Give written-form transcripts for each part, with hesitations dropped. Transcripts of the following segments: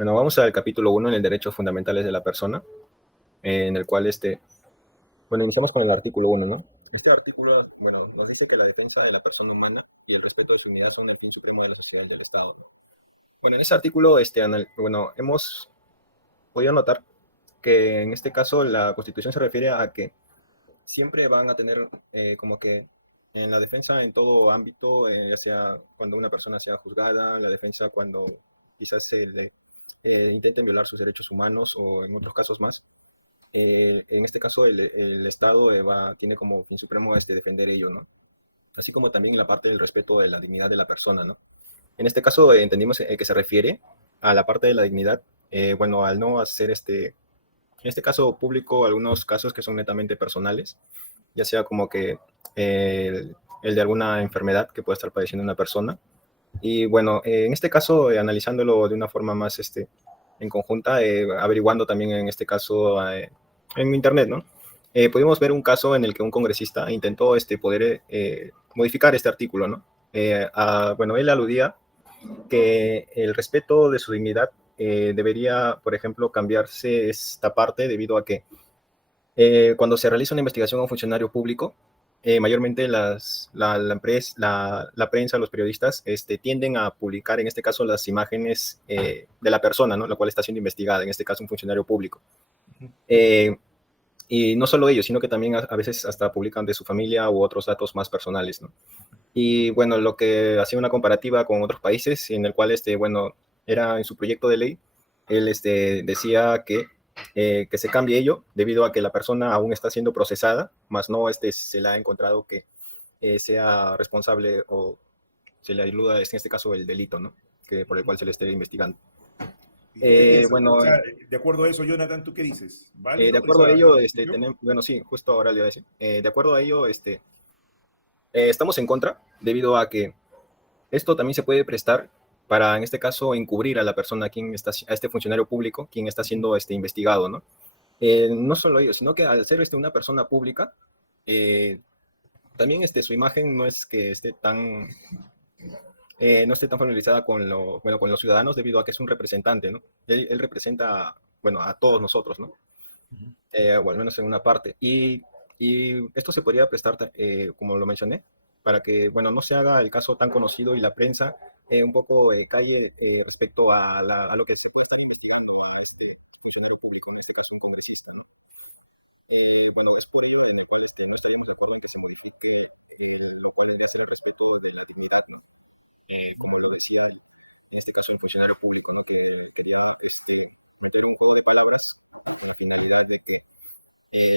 Bueno, vamos al capítulo 1 en el Derechos Fundamentales de la Persona, en el cual, bueno, iniciamos con el artículo 1, ¿no? Este artículo, bueno, nos dice que la defensa de la persona humana y el respeto de su dignidad son el fin supremo de la sociedad del Estado, ¿no? Bueno, en ese artículo, bueno, hemos podido notar que en este caso la Constitución se refiere a que siempre van a tener como que en la defensa en todo ámbito, ya sea cuando una persona sea juzgada, la defensa cuando quizás se le intenten violar sus derechos humanos o en otros casos más. En este caso el Estado tiene como fin supremo defender ello, ¿no? Así como también la parte del respeto de la dignidad de la persona, ¿no? En este caso entendimos que se refiere a la parte de la dignidad, bueno, al no hacer en este caso público, algunos casos que son netamente personales, ya sea como que el de alguna enfermedad que pueda estar padeciendo una persona. Y bueno, en este caso, analizándolo de una forma más en conjunta, averiguando también en este caso en internet, ¿no? Pudimos ver un caso en el que un congresista intentó poder modificar este artículo, ¿no? Bueno, él aludía que el respeto de su dignidad debería, por ejemplo, cambiarse esta parte debido a que cuando se realiza una investigación a un funcionario público, mayormente la prensa, los periodistas, tienden a publicar, en este caso, las imágenes de la persona, ¿no? La cual está siendo investigada, en este caso, un funcionario público. Y no solo ellos, sino que también a veces hasta publican de su familia u otros datos más personales, ¿no? Y bueno, lo que hacía una comparativa con otros países, en el cual, bueno, era en su proyecto de ley, él decía que se cambie ello debido a que la persona aún está siendo procesada, más no se le ha encontrado que sea responsable o se le ayuda, en este caso, el delito, ¿no? Por el cual se le esté investigando. ¿Y tú qué piensas? Bueno, O sea, de acuerdo a eso, Jonathan, ¿tú qué dices? de ¿Válido acuerdo a esa ello, discusión? bueno, sí, justo ahora le iba a decir, de acuerdo a ello, estamos en contra debido a que esto también se puede prestar para, en este caso, encubrir a la persona, a este funcionario público, quien está siendo investigado, ¿no? No solo ello, sino que al ser una persona pública, también su imagen no es que no esté tan familiarizada bueno, con los ciudadanos debido a que es un representante, ¿no? Él representa, bueno, a todos nosotros, ¿no? O al menos en una parte. Y esto se podría prestar, como lo mencioné, para que, bueno, no se haga el caso tan conocido y la prensa un poco calle respecto a lo que se puede estar investigando, ¿no? A este funcionario público, en este caso un congresista, ¿no? Bueno, es por ello en lo cual no estaríamos de acuerdo en que se modifique lo cual debería ser el respeto de la dignidad, ¿no? Como lo decía en este caso un funcionario público, ¿no? Que quería meter un juego de palabras con la finalidad de que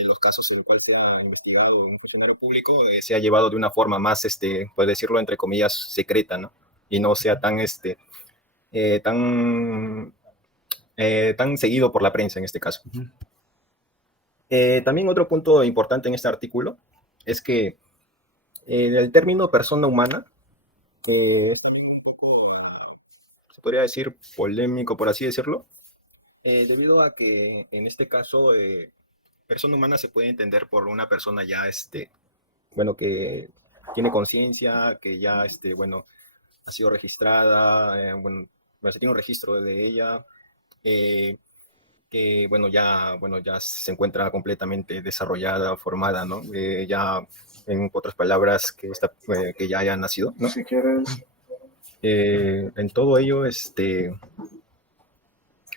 los casos en los cuales se ha investigado un funcionario público se ha llevado de una forma más, por decirlo entre comillas, secreta, ¿no? Y no sea tan, eh, tan, tan seguido por la prensa en este caso. También otro punto importante en este artículo es que el término persona humana es un poco, se podría decir, polémico, por así decirlo, debido a que en este caso persona humana se puede entender por una persona ya, bueno, que tiene conciencia, que ya, bueno, ha sido registrada, bueno, se tiene un registro de ella, eh, que, bueno, ya se encuentra completamente desarrollada, formada, ¿no? Ya, en otras palabras, que ya haya nacido, ¿no? Si quieres. En todo ello,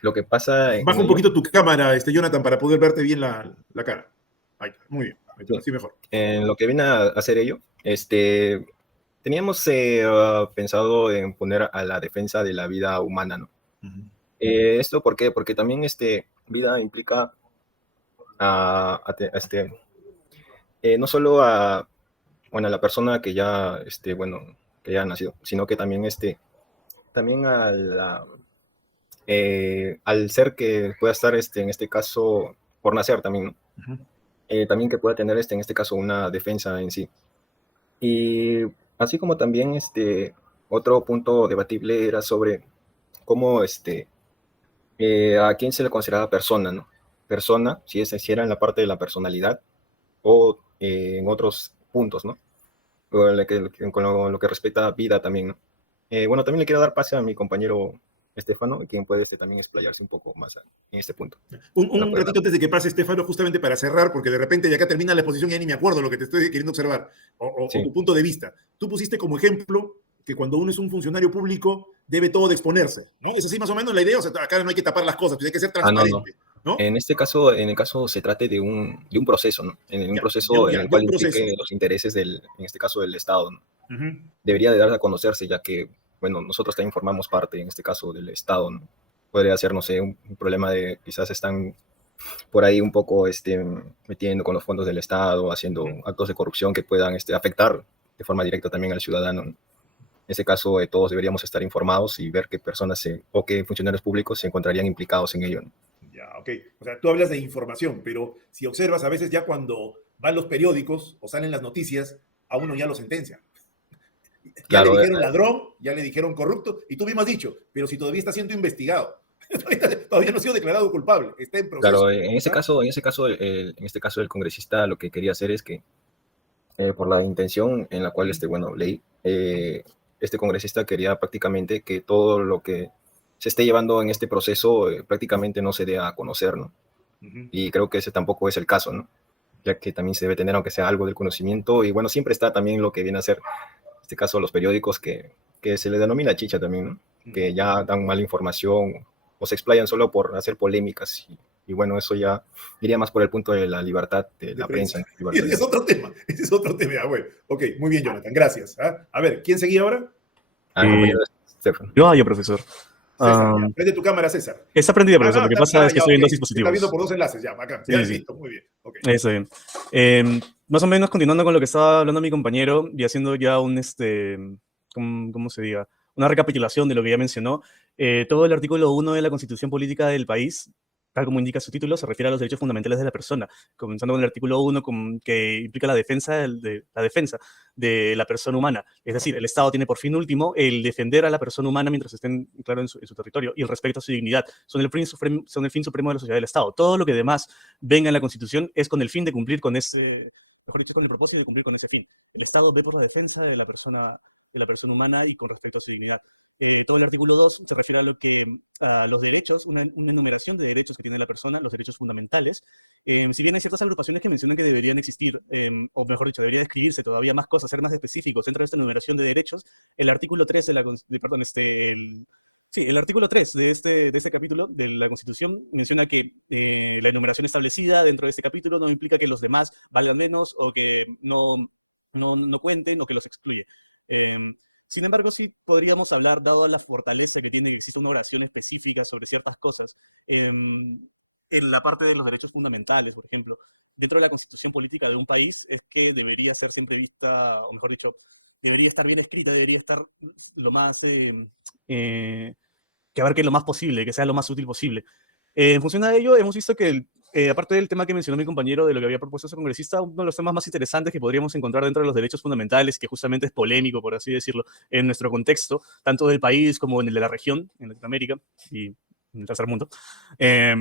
lo que pasa en Baja un ello, poquito tu cámara, Jonathan, para poder verte bien la cara. Ahí está, muy bien. Ahí está, sí, así mejor. en lo que viene a hacer ello, teníamos pensado en poner a la defensa de la vida humana, ¿no? ¿Esto por qué? Porque también vida implica a no solo bueno, a la persona que ya, bueno, que ya ha nacido, sino que también, también al ser que pueda estar, en este caso, por nacer también, ¿no? También que pueda tener, en este caso, una defensa en sí. Y así como también, otro punto debatible era sobre cómo, a quién se le consideraba persona, ¿no? Persona, si era en la parte de la personalidad o en otros puntos, ¿no? Con lo que respecta a vida también, ¿no? Bueno, también le quiero dar pase a mi compañero Estefano, quien puede también explayarse un poco más en este punto. Un ratito antes de que pase, Estefano, justamente para cerrar, porque de repente ya acá termina la exposición y ya ni me acuerdo lo que te estoy queriendo observar, o Sí. tu punto de vista. Tú pusiste como ejemplo que cuando uno es un funcionario público debe todo de exponerse, ¿no? ¿Es así más o menos la idea? O sea, acá no hay que tapar las cosas, pues hay que ser Ah, no, no. transparente, ¿no? En el caso se trate de un proceso, ¿no? En un Ya, proceso en el de cual un proceso. implique los intereses en este caso, del Estado, ¿no? Ujú. Debería de dar a conocerse, ya que, bueno, nosotros también formamos parte, en este caso, del Estado, ¿no? Podría ser, no sé, un problema de quizás están por ahí un poco metiendo con los fondos del Estado, haciendo Ujú. actos de corrupción que puedan afectar de forma directa también al ciudadano, ¿no? En ese caso, todos deberíamos estar informados y ver qué personas o qué funcionarios públicos se encontrarían implicados en ello, ¿no? Ya, ok. O sea, tú hablas de información, pero si observas, a veces ya cuando van los periódicos o salen las noticias, a uno ya lo sentencian. Ya le Claro, dijeron ladrón, ya le dijeron corrupto, y tú mismo has dicho, pero si todavía está siendo investigado, todavía no ha sido declarado culpable, está en proceso. claro, en ese ¿Ah? caso, en este caso el congresista lo que quería hacer es que, por la intención en la cual, bueno, leí, este congresista quería prácticamente que todo lo que se esté llevando en este proceso prácticamente no se dé a conocer, ¿no? Ujú. Y creo que ese tampoco es el caso, ¿no? Ya que también se debe tener, aunque sea algo del conocimiento, y bueno, siempre está también lo que viene a ser, en este caso, los periódicos que se le denomina chicha también, ¿no? Que Ujú. ya dan mala información o se explayan solo por hacer polémicas y bueno, eso ya iría más por el punto de la libertad de De la prensa. prensa, ¿no? Y Libertad ese de... es otro tema, ese es otro tema. Ah, bueno, ok, muy bien, Jonathan, gracias. ¿Ah? A ver, ¿quién seguía ahora? Ah, Eh, compañero Stefan. yo, profesor. César, ya. Am, Prende tu cámara, César. Está prendido, profesor. Lo que pasa es que Ya, estoy ok. en dos Está viendo dispositivos. por dos enlaces, ya, acá. Ya, Sí, sí, listo, muy bien. Ok. está bien. Más o menos continuando con lo que estaba hablando mi compañero y haciendo ya ¿cómo se diga? Una recapitulación de lo que ya mencionó. Todo el artículo 1 de la Constitución Política del país, tal como indica su título, se refiere a los derechos fundamentales de la persona, comenzando con el artículo 1 que implica la defensa de la persona humana. Es decir, el Estado tiene por fin último el defender a la persona humana mientras estén, claro, en su territorio y el respeto a su dignidad. Son el fin supremo de la sociedad del Estado. Todo lo que demás venga en la Constitución es con el fin de cumplir con mejor dicho, con el propósito de cumplir con ese fin. El Estado ve por la defensa de la persona humana y con respecto a su dignidad. Todo el artículo 2 se refiere a los derechos, una enumeración de derechos que tiene la persona, los derechos fundamentales. Si bien hay ciertas agrupaciones que mencionan que deberían existir, o mejor dicho, deberían escribirse todavía más cosas, ser más específicos dentro de esta enumeración de derechos, el artículo 3 sí, el artículo 3 de este capítulo de la Constitución menciona que la enumeración establecida dentro de este capítulo no implica que los demás valgan menos o que no cuenten o que los excluye. Eh, Sin embargo, sí podríamos hablar, dado la fortaleza que tiene que existe una oración específica sobre ciertas cosas, en la parte de los derechos fundamentales, por ejemplo, dentro de la constitución política de un país, es que debería ser siempre vista, o mejor dicho, debería estar bien escrita, debería estar lo más eh, que abarque lo más posible, que sea lo más útil posible. En función de ello, hemos visto que, aparte del tema que mencionó mi compañero de lo que había propuesto ese congresista, uno de los temas más interesantes que podríamos encontrar dentro de los derechos fundamentales, que justamente es polémico, por así decirlo, en nuestro contexto, tanto del país como en el de la región, en Latinoamérica y en el tercer mundo, eh,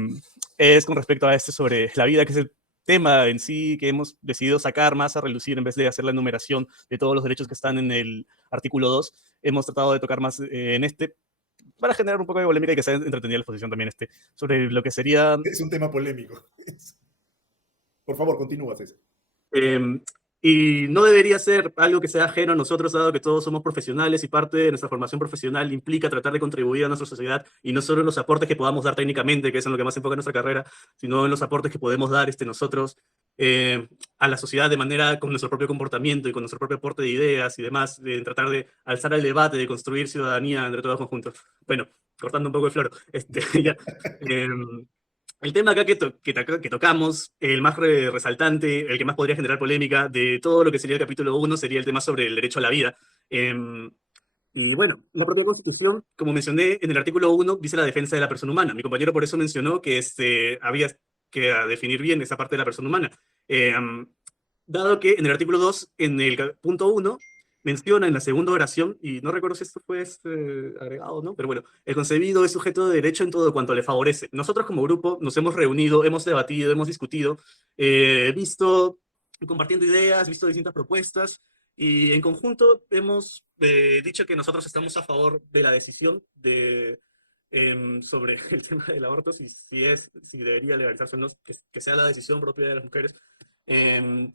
es con respecto a sobre la vida, que es el tema en sí que hemos decidido sacar más a relucir en vez de hacer la enumeración de todos los derechos que están en el artículo 2. Hemos tratado de tocar más en para generar un poco de polémica y que sea entretenida la exposición también sobre lo que sería... Es un tema polémico. Por favor, continúa, César. Eh, y no debería ser algo que sea ajeno a nosotros, dado que todos somos profesionales y parte de nuestra formación profesional implica tratar de contribuir a nuestra sociedad y no solo en los aportes que podamos dar técnicamente, que es en lo que más enfoca nuestra carrera, sino en los aportes que podemos dar nosotros a la sociedad de manera con nuestro propio comportamiento y con nuestro propio aporte de ideas y demás, de tratar de alzar el debate, de construir ciudadanía entre todos conjuntos. Bueno, cortando un poco el floro. Ya, eh, el tema acá que tocamos, el más resaltante, el que más podría generar polémica de todo lo que sería el capítulo 1, sería el tema sobre el derecho a la vida. Y bueno, la propia Constitución, como mencioné en el artículo 1, dice la defensa de la persona humana. Mi compañero por eso mencionó que había que definir bien esa parte de la persona humana. Eh, Dado que en el artículo 2, en el punto 1, menciona en la segunda oración, y no recuerdo si esto fue agregado o no, pero bueno, el concebido es sujeto de derecho en todo cuanto le favorece. Nosotros como grupo nos hemos reunido, hemos debatido, hemos discutido, visto, compartiendo ideas, visto distintas propuestas, y en conjunto hemos dicho que nosotros estamos a favor de la decisión sobre el tema del aborto, si debería legalizarse o no, que sea la decisión propia de las mujeres. Em,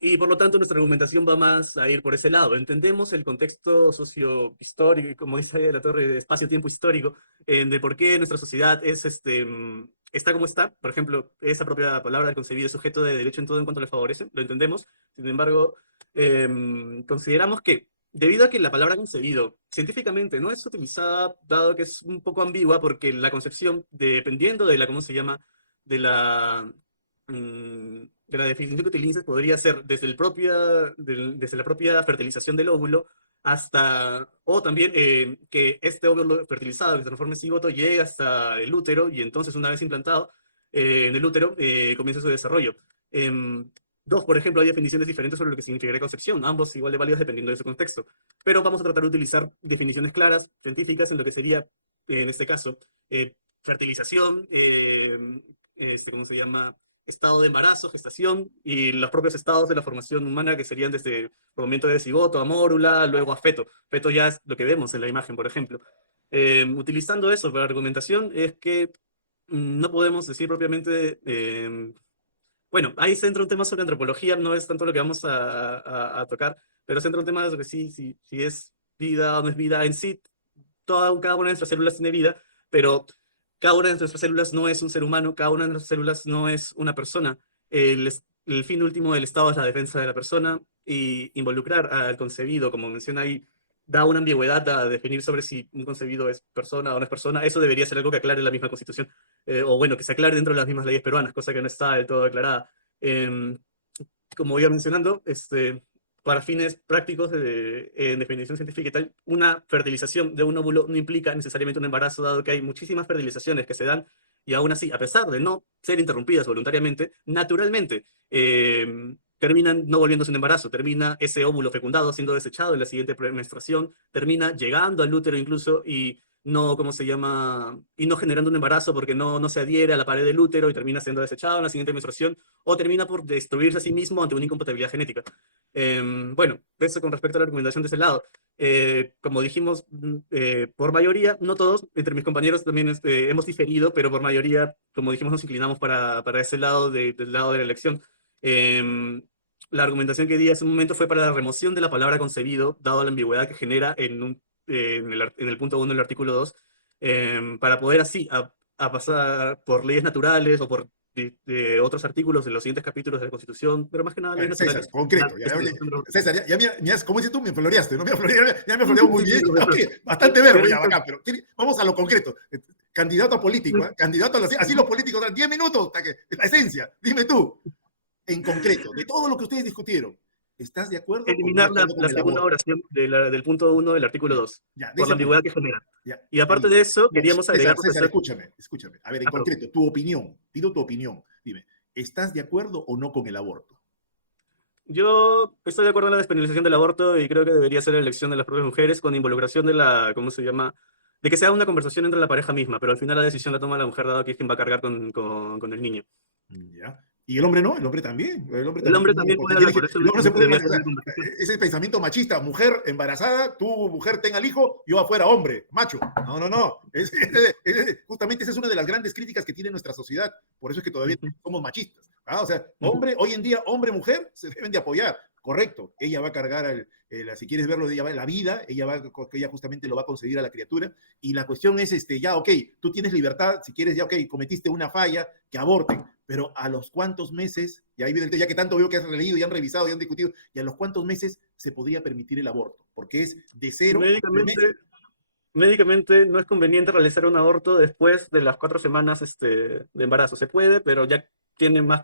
y por lo tanto nuestra argumentación va más a ir por ese lado. Entendemos el contexto socio-histórico, y como dice la Torre, de espacio-tiempo histórico, de por qué nuestra sociedad está como está. Por ejemplo, esa propia palabra, el concebido sujeto de derecho en todo en cuanto le favorece, lo entendemos. Sin embargo, consideramos que debido a que la palabra concebido científicamente no es utilizada, dado que es un poco ambigua, porque la concepción, dependiendo de la, ¿cómo se llama?, de la de la definición que utilices podría ser desde la propia fertilización del óvulo hasta, o también que este óvulo fertilizado que se transforme en cigoto llegue hasta el útero y entonces una vez implantado en el útero comienza su desarrollo. Em, Dos, por ejemplo, hay definiciones diferentes sobre lo que significaría concepción, ambos igual de válidos dependiendo de su contexto, pero vamos a tratar de utilizar definiciones claras, científicas, en lo que sería, en este caso, fertilización, ¿cómo se llama? Estado de embarazo, gestación y los propios estados de la formación humana que serían desde el momento de cigoto a mórula, luego a feto. Feto ya es lo que vemos en la imagen, por ejemplo. Utilizando eso para argumentación es que no podemos decir propiamente, bueno, ahí se entra un tema sobre antropología, no es tanto lo que vamos a tocar, pero se entra un tema sobre si es vida o no es vida en sí. Cada una de nuestras células tiene vida, pero cada una de nuestras células no es un ser humano, cada una de nuestras células no es una persona. El fin último del Estado es la defensa de la persona y involucrar al concebido, como menciona ahí, da una ambigüedad a definir sobre si un concebido es persona o no es persona. Eso debería ser algo que aclare la misma Constitución, o bueno, que se aclare dentro de las mismas leyes peruanas, cosa que no está del todo aclarada. Em, Como iba mencionando, para fines prácticos, en definición científica y tal, una fertilización de un óvulo no implica necesariamente un embarazo, dado que hay muchísimas fertilizaciones que se dan y aún así, a pesar de no ser interrumpidas voluntariamente, naturalmente terminan no volviéndose un embarazo, termina ese óvulo fecundado siendo desechado en la siguiente menstruación, termina llegando al útero incluso y no, ¿cómo se llama? Y no generando un embarazo porque no se adhiere a la pared del útero y termina siendo desechado en la siguiente menstruación o termina por destruirse a sí mismo ante una incompatibilidad genética. Bueno, eso con respecto a la argumentación de ese lado. Como dijimos, por mayoría, no todos, entre mis compañeros también hemos diferido, pero por mayoría, como dijimos, nos inclinamos para ese lado del lado de la elección. La argumentación que di hace un momento fue para la remoción de la palabra concebido, dado la ambigüedad que genera en el punto 1 del artículo 2, para poder así a pasar por leyes naturales o por de otros artículos de los siguientes capítulos de la Constitución, pero más que nada leyes César, naturales. concreto. César, ya, como dices tú, me floreaste, ¿no? Ya me floreó muy bien. Okay, bastante verbo ya, acá, pero vamos a lo concreto. Candidato a político, ¿eh? Candidato a así los políticos dan 10 minutos, la esencia. Dime tú, en concreto, de todo lo que ustedes discutieron, ¿estás de acuerdo eliminar o no con la el segunda aborto? oración del punto 1 del artículo 2, Ya, por la ambigüedad que genera. ya. Y aparte de eso, No, queríamos agregar... César, escúchame. A ver, en perdón. concreto, tu opinión. Pido tu opinión. Dime, ¿estás de acuerdo o no con el aborto? Yo estoy de acuerdo en la despenalización del aborto y creo que debería ser la elección de las propias mujeres con involucración de la, ¿cómo se llama? De que sea una conversación entre la pareja misma, pero al final la decisión la toma la mujer, dado que es quien va a cargar con el niño. Ya. Y el hombre no, el hombre también. El hombre también puede hablar, por eso el hombre se puede, o sea, una conversación. ese pensamiento machista, mujer embarazada, tú mujer tenga el hijo, yo afuera hombre, macho. No. Justamente esa es una de las grandes críticas que tiene nuestra sociedad. Por eso es que todavía somos machistas. ¿Ah? O sea, hombre, hoy en día, hombre, mujer, se deben de apoyar. Correcto, ella va a cargar, si quieres verlo, ella va la vida, ella justamente lo va a conceder a la criatura, y la cuestión es, ya, ok, tú tienes libertad, si quieres, ya, ok, cometiste una falla, que aborten, pero a los cuántos meses, y ahí viene, ya que tanto veo que has leído y han revisado y han discutido, y a los cuántos meses se podría permitir el aborto, porque es de 0 Médicamente no es conveniente realizar un aborto después de las 4 semanas de embarazo. Se puede, pero ya tiene más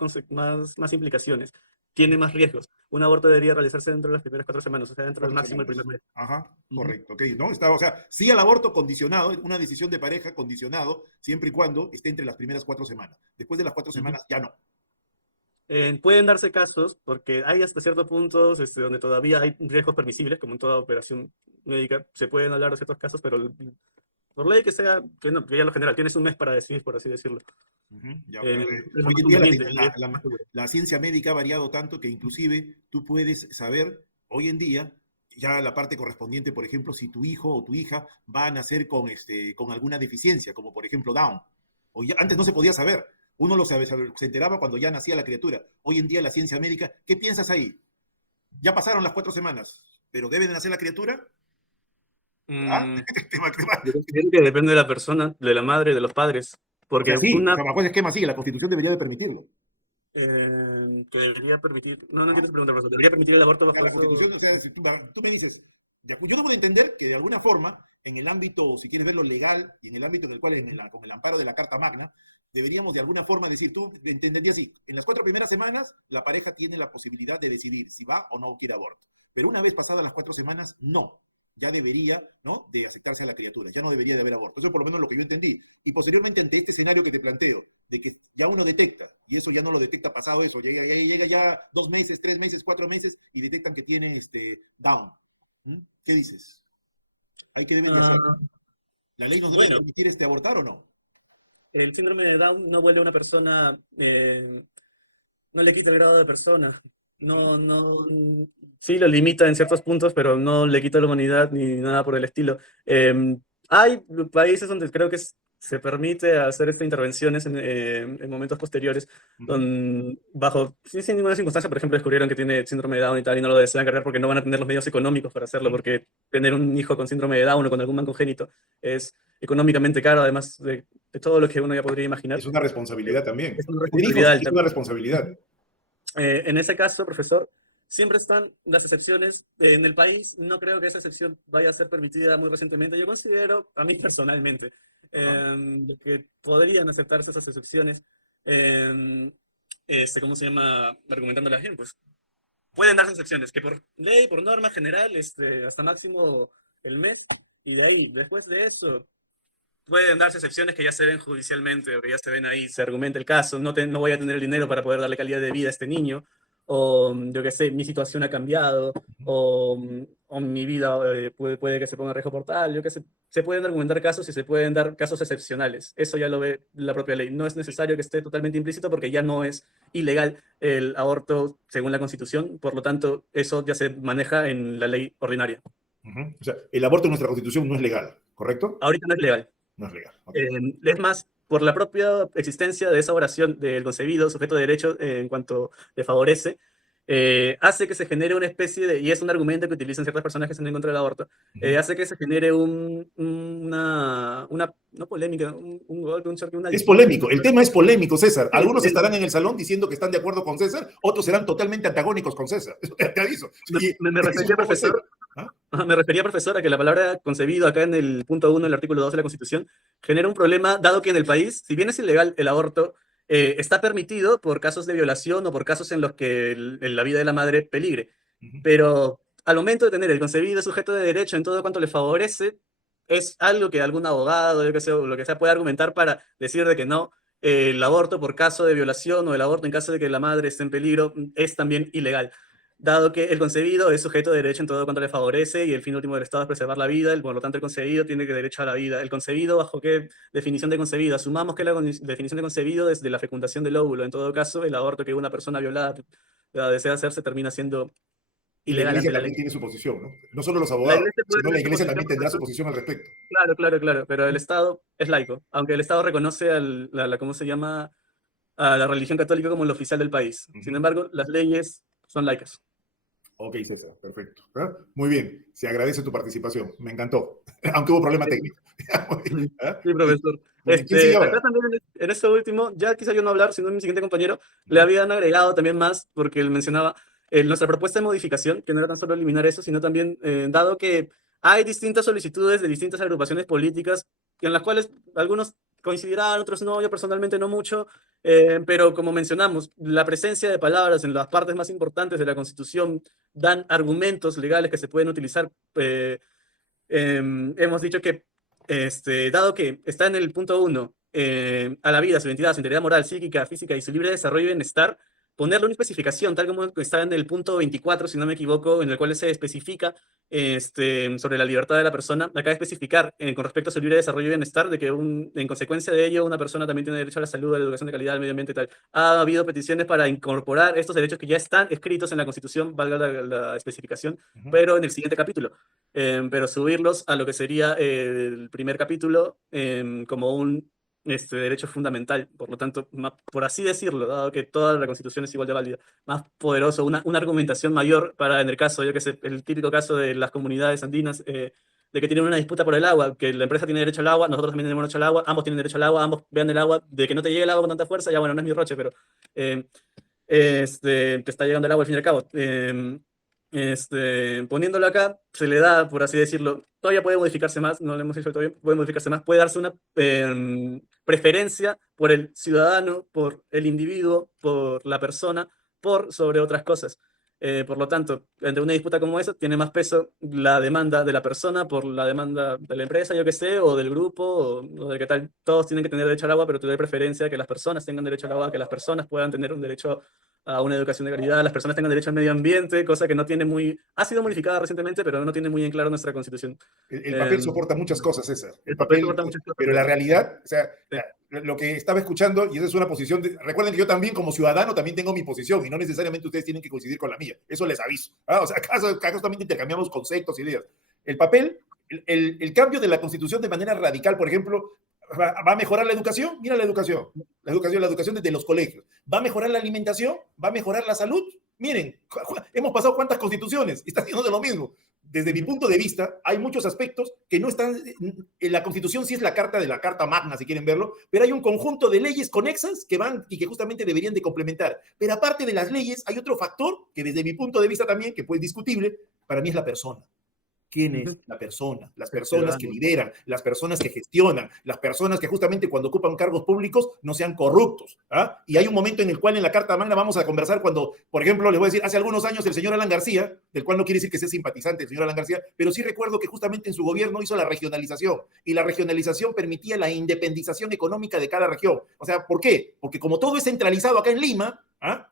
implicaciones, tiene más riesgos. Un aborto debería realizarse dentro de las primeras 4 semanas, o sea, dentro del máximo del primer mes. Ajá, correcto, ok, ¿no? O sea, sí al aborto condicionado, una decisión de pareja condicionado, siempre y cuando esté entre las primeras 4 semanas. Después de las 4 semanas, ya no. Pueden darse casos, porque hay hasta ciertos puntos donde todavía hay riesgos permisibles, como en toda operación médica, se pueden hablar de ciertos casos, pero por ley que sea, que ya lo general, tienes un mes para decidir, por así decirlo. Hoy en día la ciencia médica ha variado tanto que inclusive tú puedes saber hoy en día ya la parte correspondiente, por ejemplo, si tu hijo o tu hija va a nacer con alguna deficiencia, como por ejemplo Down. Antes no se podía saber. Uno se enteraba cuando ya nacía la criatura. Hoy en día la ciencia médica, ¿qué piensas ahí? Ya pasaron las 4 semanas, pero ¿debe de nacer la criatura? ¿Ah? Yo considero que depende de la persona, de la madre, de los padres. O sea, Porque sí, una bajo ese esquema sí, la Constitución debería de permitirlo. que debería permitir, no entiendo tu pregunta, profesor. ¿Debería permitir el aborto bajo La eso? Constitución, o sea, si tú me dices, yo no puedo entender que de alguna forma, en el ámbito, si quieres verlo legal, y en el ámbito en el cual, con el amparo de la Carta Magna, deberíamos de alguna forma decir, tú entenderías así, en las 4 primeras semanas, la pareja tiene la posibilidad de decidir si va o no quiere aborto. Pero una vez pasadas las 4 semanas, no. Ya debería, ¿no?, de aceptarse a la criatura, ya no debería de haber aborto. Eso es por lo menos lo que yo entendí. Y posteriormente, ante este escenario que te planteo, de que ya uno detecta, y eso ya no lo detecta pasado eso, llega ya 2 meses, 3 meses, 4 meses, y detectan que tiene Down. ¿Qué dices? ¿Hay que debería hacer? ¿La ley nos debe Bueno, permitir abortar o no? el síndrome de Down no vuelve a una persona, no le quita el grado de persona. Sí lo limita en ciertos puntos, pero no le quita la humanidad ni nada por el estilo. Hay países donde creo que se permite hacer estas intervenciones en momentos posteriores, sin ninguna circunstancia, por ejemplo, descubrieron que tiene síndrome de Down y tal, y no lo desean cargar porque no van a tener los medios económicos para hacerlo, porque tener un hijo con síndrome de Down o con algún mal congénito es económicamente caro, además de todo lo que uno ya podría imaginar. Es una responsabilidad también. Es una responsabilidad Es una responsabilidad. En ese caso, profesor, siempre están las excepciones. En el país no creo que esa excepción vaya a ser permitida muy recientemente. Yo considero, a mí personalmente, que podrían aceptarse esas excepciones. ¿Cómo se llama? Argumentando la gente, pues pueden darse excepciones, que por ley, por norma general, hasta máximo el mes. Y ahí, después de eso, pueden darse excepciones que ya se ven judicialmente o que ya se ven ahí, se argumenta el caso, no voy a tener el dinero para poder darle calidad de vida a este niño, o yo qué sé, mi situación ha cambiado, o mi vida puede que se ponga en riesgo por tal, yo qué sé. Se pueden argumentar casos y se pueden dar casos excepcionales. Eso ya lo ve la propia ley. No es necesario que esté totalmente implícito porque ya no es ilegal el aborto según la Constitución, por lo tanto, eso ya se maneja en la ley ordinaria. O sea, el aborto en nuestra Constitución no es legal, ¿correcto? Ahorita no es legal. No es legal. Okay. Es más, por la propia existencia de esa oración del concebido, sujeto de derecho, en cuanto le favorece, hace que se genere una especie de, y es un argumento que utilizan ciertas personas que están en contra del aborto, hace que se genere una no polémica, un golpe, un choque, una... Es polémico, el tema es polémico, César. Algunos estarán en el salón diciendo que están de acuerdo con César, otros serán totalmente antagónicos con César. Te aviso. Me refería, profesor, me refería, profesor, a que la palabra concebido acá en el punto 1 del artículo 2 de la Constitución genera un problema, dado que en el país, si bien es ilegal el aborto, está permitido por casos de violación o por casos en los que la vida de la madre peligre. Pero al momento de tener el concebido sujeto de derecho en todo cuanto le favorece, es algo que algún abogado, yo que sé, o lo que sea, puede argumentar para decir de que no, el aborto por caso de violación o el aborto en caso de que la madre esté en peligro es también ilegal, dado que el concebido es sujeto de derecho en todo cuanto le favorece y el fin último del Estado es preservar la vida, por lo tanto el concebido tiene derecho a la vida. ¿El concebido bajo qué definición de concebido? Asumamos que la definición de concebido es de la fecundación del óvulo. En todo caso, el aborto que una persona violada desea hacerse termina siendo ilegal ante la ley. También tiene su posición, ¿no? No solo los abogados, sino la iglesia también tendrá su posición al respecto. Claro, pero el Estado es laico, aunque el Estado reconoce ¿cómo se llama? A la religión católica como la oficial del país. Sin embargo, las leyes son laicas. Ok, César, perfecto. Muy bien, se agradece tu participación, me encantó, aunque hubo problema técnico. Sí, profesor. Acá también en esto último, ya quizá yo no hablar, sino mi siguiente compañero, le habían agregado también más, porque él mencionaba nuestra propuesta de modificación, que no era tan solo eliminar eso, sino también, dado que hay distintas solicitudes de distintas agrupaciones políticas, en las cuales algunos coincidirán, otros no, yo personalmente no mucho, pero como mencionamos, la presencia de palabras en las partes más importantes de la Constitución dan argumentos legales que se pueden utilizar. Hemos dicho que, dado que está en el punto 1, a la vida, su identidad, su integridad moral, psíquica, física y su libre desarrollo y bienestar, ponerle una especificación, tal como está en el punto 24, si no me equivoco, en el cual se especifica sobre la libertad de la persona. Acá especificar con respecto a su libre desarrollo y bienestar, de que en consecuencia de ello una persona también tiene derecho a la salud, a la educación de calidad, al medio ambiente y tal. Ha habido peticiones para incorporar estos derechos que ya están escritos en la Constitución, valga la especificación, pero en el siguiente capítulo. Pero subirlos a lo que sería el primer capítulo como un derecho fundamental. Por lo tanto, por así decirlo, dado que toda la Constitución es igual de válida, más poderoso, una argumentación mayor para, en el caso, yo que sé, el típico caso de las comunidades andinas, de que tienen una disputa por el agua, que la empresa tiene derecho al agua, nosotros también tenemos derecho al agua, ambos tienen derecho al agua, ambos vean el agua, de que no te llegue el agua con tanta fuerza, ya bueno, no es mi roche, pero eh, te está llegando el agua al fin y al cabo. Poniéndolo acá, se le da, por así decirlo, todavía puede modificarse más, no lo hemos dicho todavía, puede modificarse más, puede darse una preferencia por el ciudadano, por el individuo, por la persona, por sobre otras cosas. Por lo tanto, entre una disputa como esa, tiene más peso la demanda de la persona por la demanda de la empresa, yo que sé, o del grupo, o de que tal. Todos tienen que tener derecho al agua, pero te doy preferencia a que las personas tengan derecho al agua, que las personas puedan tener un derecho a una educación de calidad, las personas tengan derecho al medio ambiente, cosa que no tiene muy... Ha sido modificada recientemente, pero no tiene muy en claro nuestra Constitución. El papel soporta muchas cosas, César. El papel soporta muchas cosas. Pero la realidad, o sea, Sí. lo que estaba escuchando, y esa es una posición, recuerden que yo también como ciudadano también tengo mi posición, y no necesariamente ustedes tienen que coincidir con la mía. Eso les aviso. O sea, acaso también intercambiamos conceptos, ideas. El papel, el cambio de la Constitución de manera radical, por ejemplo, va a mejorar la educación. Mira la educación desde los colegios. Va a mejorar la alimentación, va a mejorar la salud. Miren, hemos pasado cuántas constituciones y está haciendo de lo mismo. Desde mi punto de vista, hay muchos aspectos que no están en la Constitución, sí es la carta magna, si quieren verlo, pero hay un conjunto de leyes conexas que van y que justamente deberían de complementar. Pero aparte de las leyes, hay otro factor que desde mi punto de vista también, que puede discutible, para mí es la persona. ¿Quién es la persona? Las personas que lideran, las personas que gestionan, las personas que justamente cuando ocupan cargos públicos no sean corruptos. ¿Ah? Y hay un momento en el cual en la Carta Magna vamos a conversar cuando, por ejemplo, les voy a decir, hace algunos años el señor Alan García, del cual no quiere decir que sea simpatizante el señor Alan García, pero sí recuerdo que justamente en su gobierno hizo la regionalización y la regionalización permitía la independización económica de cada región. O sea, ¿por qué? Porque como todo es centralizado acá en Lima,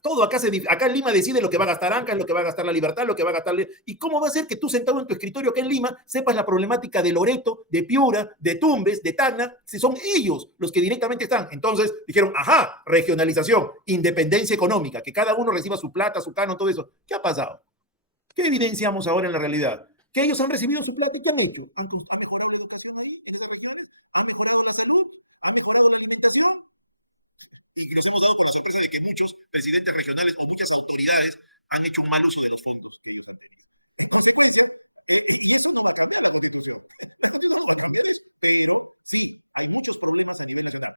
todo acá en Lima decide lo que va a gastar Anca, lo que va a gastar La Libertad, lo que va a gastar... ¿Y cómo va a ser que tú sentado en tu escritorio acá en Lima sepas la problemática de Loreto, de Piura, de Tumbes, de Tacna? Si son ellos los que directamente están. Entonces dijeron, ajá, regionalización, independencia económica, que cada uno reciba su plata, su canon, todo eso. ¿Qué ha pasado? ¿Qué evidenciamos ahora en la realidad? Que ellos han recibido su plata y ¿qué han hecho? Han mejorado la educación, han mejorado la salud, han mejorado la alimentación. Y nos hemos dado por sorpresa de que muchos presidentes regionales o muchas autoridades han hecho un mal uso de los fondos.